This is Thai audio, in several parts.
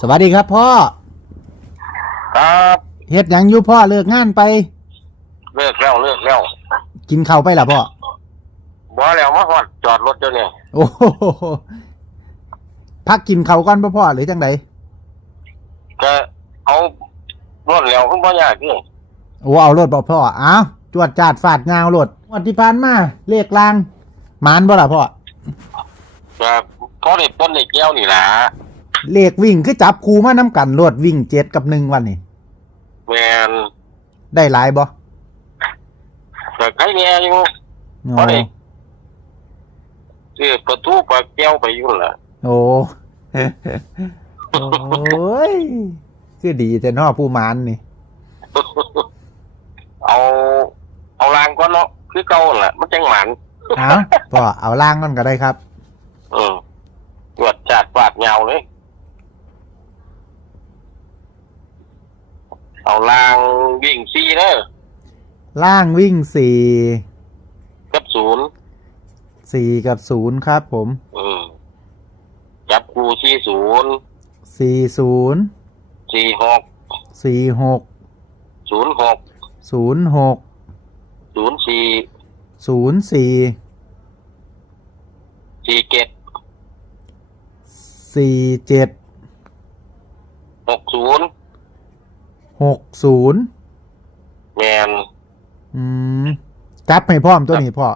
สวัสดีครับพ่อครับเฮ็ดหยังอยู่พ่อเลิกงานไป เลิกแล้วเลิกแล้วกินข้าวไปล่ะพ่อ บ่แล้วมาฮอดจอดรถเดี๋ยวนี้โอ้โหพักกินข้าวก่อนบ่พ่อหรือจังไดก็เอารถแล้วเพิ่นบ่ยากนี่โอ้เอารถบ่พ่ออ้าวจวดจาดฟาดงาวรถวันที่ผ่านมาเลขลางหมานบ่ล่ะพ่อ ก็พอได้ปนได้แก้วนี่ล่ะ เลขวิ่งคือจับคูมาน้กันรถวิ่งเจ็ดกับหนึ่งวันนี่แม่นได้หลายบ่ก็ใครแน่อยู่โอ้พอได้ซื้อประตูปลาแก้วไปอยู่ล่ะโอ้โอ้ยคือดีแต่นอผู้หมานนี่ เอา เอาลางก่อนเนาะคือเก่านั่นล่ะ มันจังหมันเอาพ่อเอาล่างนั่นก็ได้ครับอืมตรวจจาดฟาดยาวเลย เอาลางวิ่งซีเด้อล่างวิ่งสี่กับศูนย์สี่กับศูนย์ครับผมอืมจับคูสี่ศูนย์สี่ศูนย์สี่หกสี่หกศูนย์หกศูนย์หกศูนย์สี่ศูนย์สี่สี่เจ็ดสี่เจ็ดหกศูนย์ หกศูนย์แมนอืมจับให้พร้อมตัวนี้พ่อ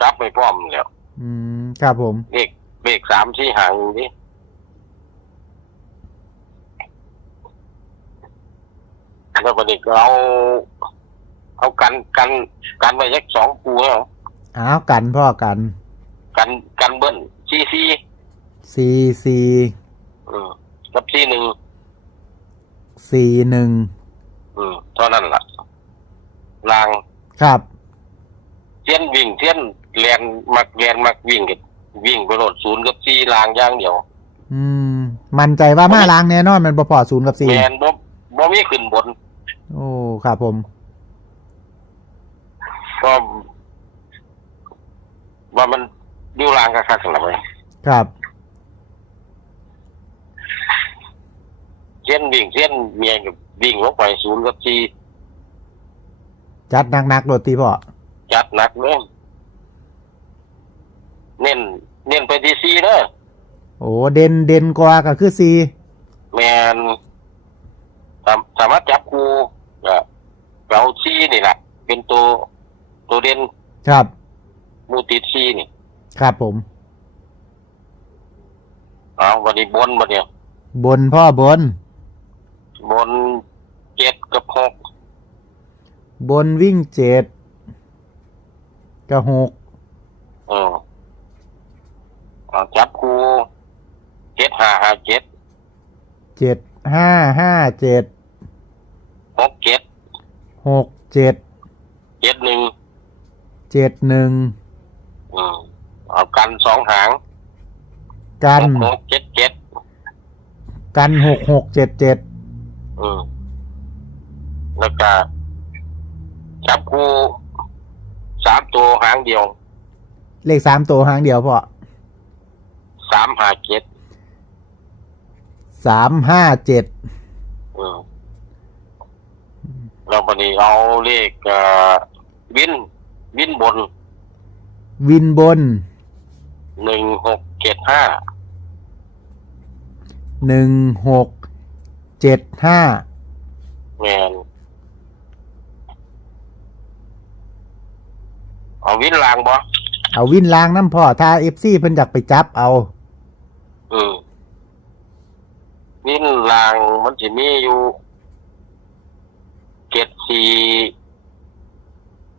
กลับไม่พร้อมแล้วอืมครับผมเลขเลขสามสี่หางนี่แล้ววันนี้ก็เอาเอากันกันกันไว้ยักสองคูเหรออ้าวกันพ่อกันกันกันเบิ้ลซีซีสี่สี่อืมกับซีหนึ่ง สี่หนึ่งอืมเท่านั้นล่ะลางครับ เทียนวิ่งเทียนแลนมักแลนมักวิ่งกับวิ่งไปโหลดศูนย์กับซีลางอย่างเดียวอืม มั่นใจว่ามาล้างแน่นอนแมันบ่พอศูนย์กับสี่แมนบ่บ่มีขึ้นบนโอ้ครับผม ก็ว่ามันอยู่ลางกับคักๆล่ะเว้ยครับ เทียนวิ่งเทียนเมียกับวิ่งลงไปศูนย์กับซีจัดหนักๆโรตีพ่อจัดหนักเลยเน้นเน้นไปที่ซีเด้อโอ้เด่นเด่นกว่าก็คือสี่แมนสามสามารถจับคูก็เอาซีนี่แหละเป็นตัวตัวเด่นครับหมูติดซีนี่ ครับผมเอาวันนี้บนวันเนี้ยบนพ่อบน บนเจ็ดกับหกบนวิ่งเจ็ดกับหกเออเอาจับคูเจ็ดห้าห้าเจ็ดเจ็ดห้าห้าเจ็ดหกเจ็ดหกเจ็ดเจ็ดหนึ่งเจ็ดหนึ่งอืมเอากันสองหางกันหกหกเจ็ดเจ็ดกันหกหกเจ็ดเจ็ด อืมแล้วก็จับคูสามตัวหางเดียวเลขสามตัวหางเดียวพ่อสามห้าเจ็ดสามห้าเจ็ดอืมแล้ววันนี้เอาเลขเอ่อวินวินบนวินบนหนึ่งหกเจ็ดห้าหนึ่งหก เจ็ดห้าแมนเอาวินลางบ่เอาวินล้างน้ำพ่อถ้าเอฟซีเพิ่นอยากไปจับเอา อืมวินลางมันจะมีอยู่เจ็ดสี่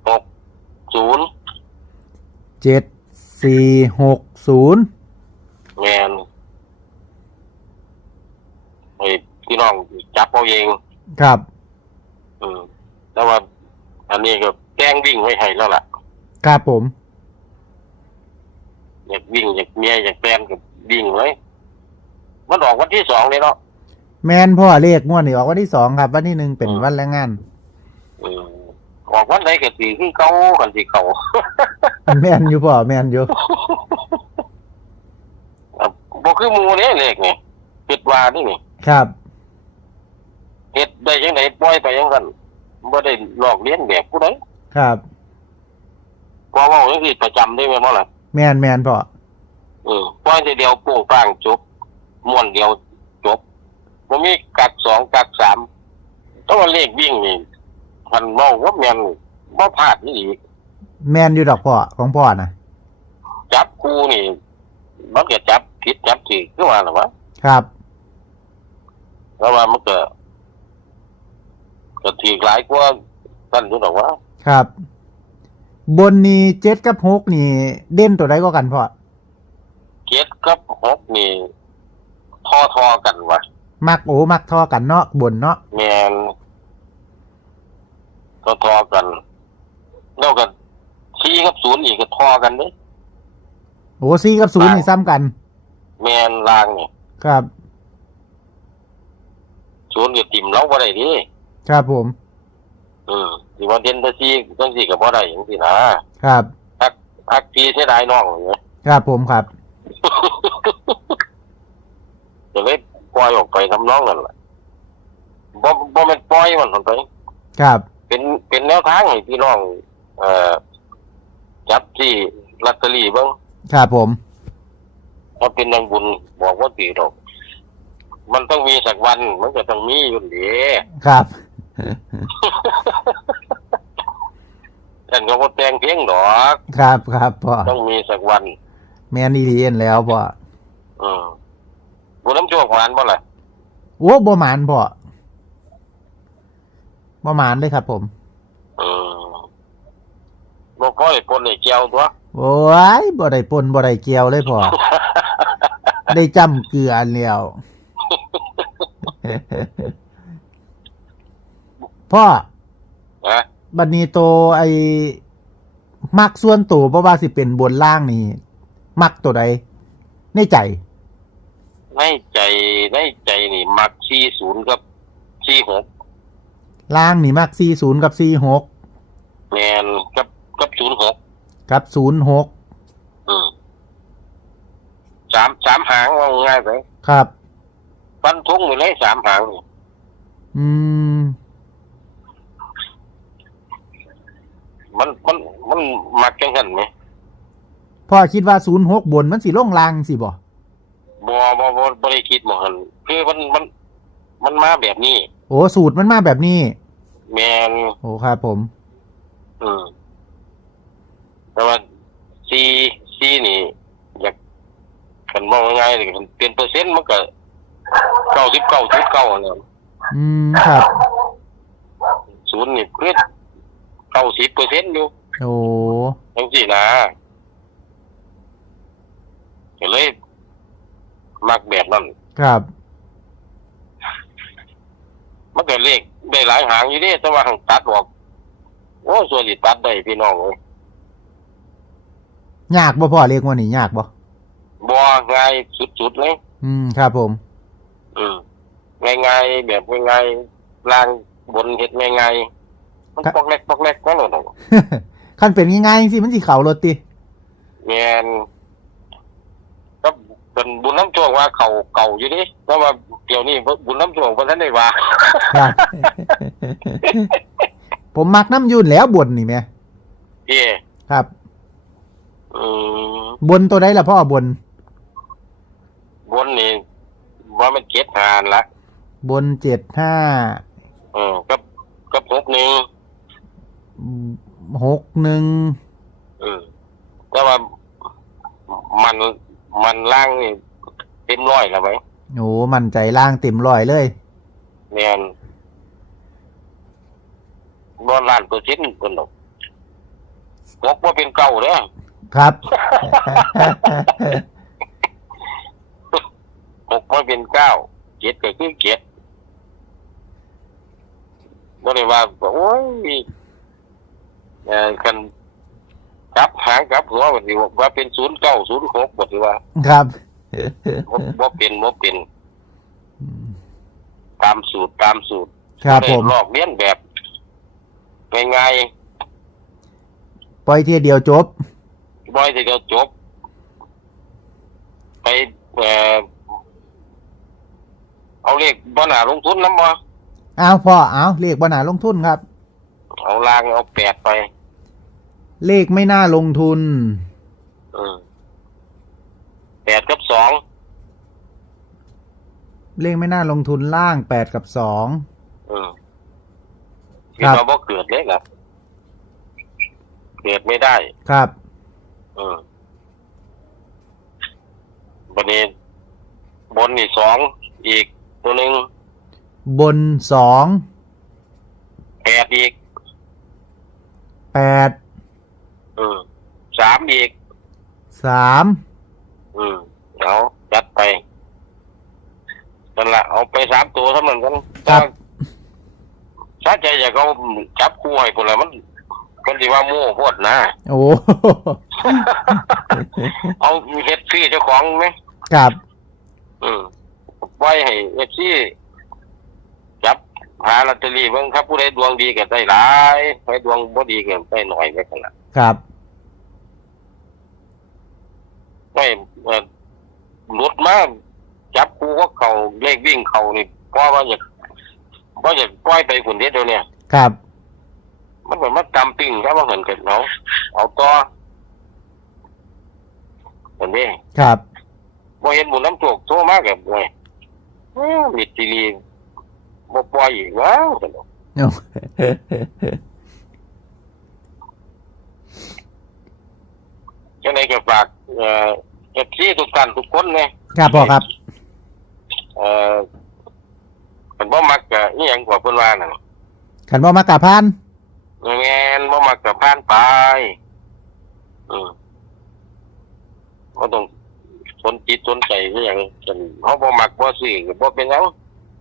หกศูนย์เจ็ดสี่หกศูนย์ แมนไอ้พี่น้องจับ เอาเองครับอืมแล้วว่า อันนี้ก็แกล้งวิ่งไว้ให้แล้วล่ะ ครับผม อยากวิ่งอยากเมียอยากแฟนกับวิ่งเลยมันออกวันที่สองเลยเนาะแมนพ่อเลขงวดนี่ออกวันที่สองครับ วันที่หนึ่งเป็นอืมวันแรงงานอืมออกวันไหนก็สีขึ้นเก่ากันสีเก่าแมนอยู่พ่อแมนอยู่อะบ่คือหมูเนี่ยเลขนี่คิดว่านี่นี่ครับ เฮ็ดได้ยังไงปล่อยไปยังกันบ่ได้ลอกเลียนแบบผู้ใดครับพอเว้าจังซี่ประจำได้แม่นบ่ล่ะแมนแมนพ่อเออปล่อยทีเดียวโป้งป้างจบม้วนเดียวจบบ่มีกักสองกักสามต้องว่าเลขวิ่งนี่มันเว้าว่าแม่นบ่พลาดนี่อีกแมนอยู่ดอกพ่อของพ่อนะจับคู่นี่มันก็จับผิดจับถูกคือว่าล่ะวะ ครับ เพราะว่ามันก็ ก็ถูกหลายกว่าท่านอยู่ดอกว่าครับ บนนี้เจ็ดกับหกนี่ เด่นตัวใดก็กันพ่อเจ็ดกับหกนี่ทอทอๆกันวะมักโอมักทอกันเนาะบนเนาะแมนทอทอๆกันแล้วก็ชี้กับศูนย์อีกก็ทอกันเด้โอ้ซีกับศูนย์นี่ซ้ำกัน แมนลางนี่ครับ ศูนย์ก็ติ่มเราบ่ได้ดิ ครับผม เออสิว่าเด่นแต่ซี่จังซี่ก็บ่ได้จังซี่นะครับพักพี่เสียดายน้องอย่างเงี้ยครับผมครับ จะเลยปล่อยออกไปทำน้องนั่นล่ะบ่บ่แม่นปล่อยมันออกไป ครับเป็นเป็นแนวทางให้พี่น้อง เอ่อจับที่ลอตเตอรี่เบิ่งครับผมถ้าเป็นนางบุญบอกว่าตีดอก มันต้องมีสักวัน มันก็ต้องมีอยู่ดีครับ แต่ก็บ่แต่งเพียงดอกครับครับพ่อต้องมีสักวัน แมนอีดีเอ็นแล้วพ่ออืมบุญน้ำโชคหวานบ่ล่ะโอ้บ่หมานพ่อบ่หมานเลยครับ ผมอืมบ่ค่อยปนไอ้เจียวตัวโอ้ยบ่ได้ปนบ่ได้เกี่ยวเลยพ่อได้จำเกลือแล้ว พ่อนะบัดนี้โตไอ้มักส่วนตัวเพราะว่าสิเป็นบนล่างนี่ มักตัวใดในใจ ในใจในใจนี่ มัก40กับ46ล่างนี่มักสี่ศูนย์กับสี่หกแม่นกับกับ06กับศูนย์หกอืมสามสามหางว่าง่ายไปครับ ฟันทุ่งไปเลยสามหางนี่อืม มันมันมันมักจังซั่นไหมพ่อคิดว่าศูนย์หกบนมันสิลงล่างสิบ่บ่บ่บ่บ่ได้คิดหมองหันคือมันมันมันมาแบบนี้ โอ้สูตรมันมาแบบนี้ แมนโอ้ครับผม อืมแต่ว่าซีซีนี่ อยากกันมองง่ายๆเลยมันเป็นเปอร์เซ็นต์มันก็เก้าสิบเก้าจุดเก้าเนี่ยอืมครับ ศูนย์นี่คือ เก้าสิบเปอร์เซ็นต์อยู่โอ้จังสี่นะก็เลย มักแบบนั้นครับ มันก็เลขได้หลายหางอยู่เดิแต่ว่าหังตัดออกโอ้ส่วนที่ตัดได้พี่น้องเลยยากบ่พ่อเรียกว่านี่ยากบ่บ่ง่ายสุดๆเลยอืมครับผม อืมง่ายๆแบบง่ายๆล่างบนเฮ็ดง่ายๆ มันครับปอกเล็กปอกเล็กก็หลดคันเป็นง่ายๆสิมันสิเข่ารถติแม่นก็เป็นบุญน้ำโชคว่าเขาเก่าอยู่ดิเพราะว่าเดี๋ยวนี้บุญน้ำโชคเพิ่นทันได้ว่าครับผมมักน้ำยุ่นแหล้วบนนี่แหม่เอ้ครับอืมบนตัวใดล่ะพ่อบน บนนี่ว่ามันเจ็ดหานละบนเจ็ดห้าเออกับกับหกหนึ่ง หกหนึ่งเออแต่ว่ามันมันล่างนี่เต็มร้อยแล้วไหมโอ้มั่นใจล่างเต็มร้อยเลย แม่นบอล้านเปอร์เซ็นต์คนดอกหกว่าเป็นเก่าเด้อครับ หกว่าเป็นเก้าเจ็ดก็คือเจ็ดบ่ได้ว่าโอ้ย เอ่อกันกลับหางกลับหัวบัดนี้ว่าเป็นศูนย์เก้าศูนย์หกบัดนี้ว่าครับ บ่บ่เป็นบ่เป็นตามสูตรตามสูตรครับผมลอกเลียนแบบง่ายปล่อยเทียเดียวจบๆบ่อยจะเดียวจบ ไปเอ่อเอาเลขบ่หนาลงทุนน้ำบ่เอาพ่อเอาเลขบนาลงทุนครับ เอาลางเอาแปดไป เลขไม่น่าลงทุน อืมแปดกับสองเลขไม่น่าลงทุนล่างแปดกับสอง อืมคที่รับ เราบ่เกิดเลยครับเกิดไม่ได้ ครับ อืมวันนี้บนนี่สองอีกตัวหนึ่งบนสองแปดอีกแปด อืมสามอีก สามอืมเอาจัดไปนั่นละเอาไปสามตัวเท่านั้นกันครับ ถ้าใจอยากเอาจับคู่ให้คนละมันคนที่ว่าโม่โพดนะ โอ้เอาเฮ็ดซี่เจ้าของไหม ครับ อืมไว้ให้เอฟซีจับ หาลอตเตอรี่เบิ่งครับผู้ใดดวงดีก็ได้หลายใครดวงบ่ดีก็ได้หน่อยไว้กันละครับไว้เอ่อหลุดมาจับคู่ก็เขาเลขวิ่งเขานี่เพราะว่าอยากว่าอยากปล่อยไปคนเดียวเดี๋ยวเนี่ย ครับ มันเหมือนมันจำปิ้งครับว่าเห็นกันเนาะเอาต่อเห็นดิครับ บ่เห็นหมุนน้ำโจกโทรมากแบบไงมิดซีรี บ่ปล่อยอีกว้าวกันเนาะโอ้จังไดก็ฝากเอ่อเอฟซีทุกท่านทุกคนเนี่ยครับพ่อครับ เอ่อเป็นบ่มักก็อีหยังกว่าเพิ่นว่านั่นขันบ่มากราบพาน แม่นบ่มักก็ผ่านไปอืมบ่ต้องสนจิตสนใจอีหยังกันเฮาบ่มักบ่ซื้อก็บ่เป็นหยัง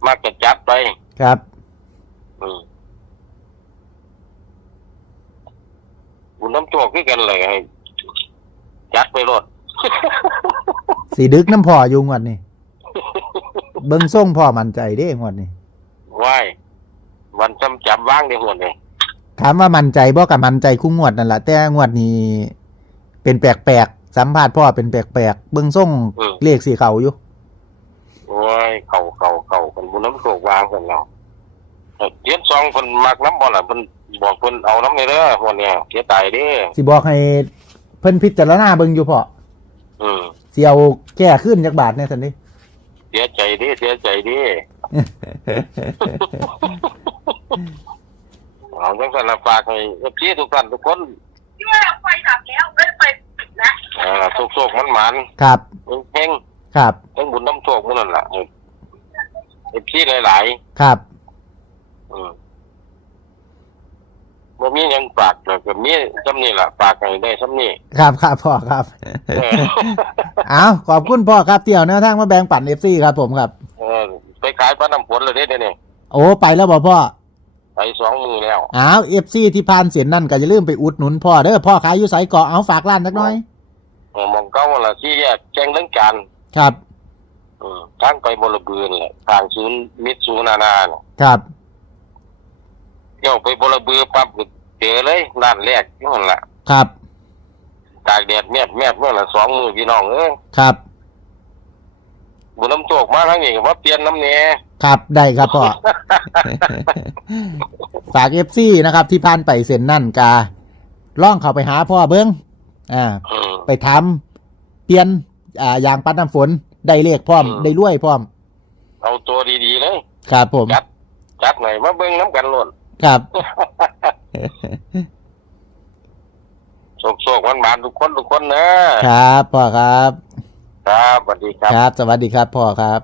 มักก็จัดไปครับอืมบุญน้ำโชคคือกันเลยให้จัดไปรถ สีดึกน้ำพ่ออยู่งวดนี่ เบิ่งส่งพ่อมั่นใจเด้งวดนี่ไหว้วันจำจับว่างได้หมดเลยถามว่ามั่นใจบ่กับมั่นใจคู่งวดนั่นแหละแต่งวดนี้เป็นแปลกๆสัมภาษณ์พ่อเป็นแปลกๆเบิ่งส่งอืมเลขสีเขาอยู่ โอ้ย เข่าเข่าเข่าค นบุญน้ำโชควางกันเราเจ็ดสองคนมักน้ำบ่ล่ะเพิ่นบอกเพิ่นเอาน้ำในเด้อวันเนี้ยเสียตายเด้อสิบอกให้เพิ่นพิจารณาเบิ่งอยู่พ่ออืมสิเอาแก้ขึ้นจักบาทแน่ซั่นดิเสียใจเด้อเสียใจเด้อเอาจังซั่นละฝากให้เอฟซีทุกท่านทุกคนที่ว่าไฟดับแล้วไม่ไฟปิดแล้วอ่าโชคๆมันหมันครับๆเฮงๆครับทั้งบุญน้ำโชคมันนั่นแหละ เอฟซีหลายครับๆอืมบ่มีหยังฝากแล้วก็มีซ้ำนี่ล่ะฝากให้ได้ซ้ำนี่ครับครับพ่อครับ เออ เอาขอบคุณพ่อครับเตี่ยวแนวทางมาแบ่งปัน FC ครับผมครับ เออไปขายปลาน้ำฝนเลยเด้เดี๋ยวนี้โอ้ไปแล้วบ่พ่อไปสองมือแล้ว อ้าว FC ที่ผ่านเสียนนั่นก็อย่าลืมไปอุดหนุนพ่อเด้อพ่อขายอยู่ไสเกาะเอาฝากร้านสักหน่อย เออหมองเก้าล่ะที่แยกแจ้งเรื่องการ ครับอืม ทางไปบรบือนี่แหละทางศูนย์มิตรศูนย์นานาเนี่ยครับเที่ยวไปบรบือปั๊บก็เจอเลยร้านแรกที่นั่นล่ะครับตากแดดแมบแมบเมื่อละสองมือพี่น้องเอ้ยครับบุญน้ำโชคมาทั้งนี้ก็มาเปลี่ยนน้ำเนี้ยครับได้ครับพ่อ ฝาก FC นะครับ ที่ผ่านไปเส้นนั่นกาล่องเข้าไปหาพ่อเบิ้งอ่าอืมไปทำเปลี่ยนอ่ายางปัดน้ำฝน ได้เลขพร้อม อืม ได้รวยพร้อม เอาตัวดีๆเลยครับผม จัดจัดหน่อยมาเบิ่งน้ำกันโลดครับโชคๆหวานๆทุกคนทุกคนนะครับพ่อครับ ครับสวัสดีครับ ครับ สวัสดีครับพ่อครับ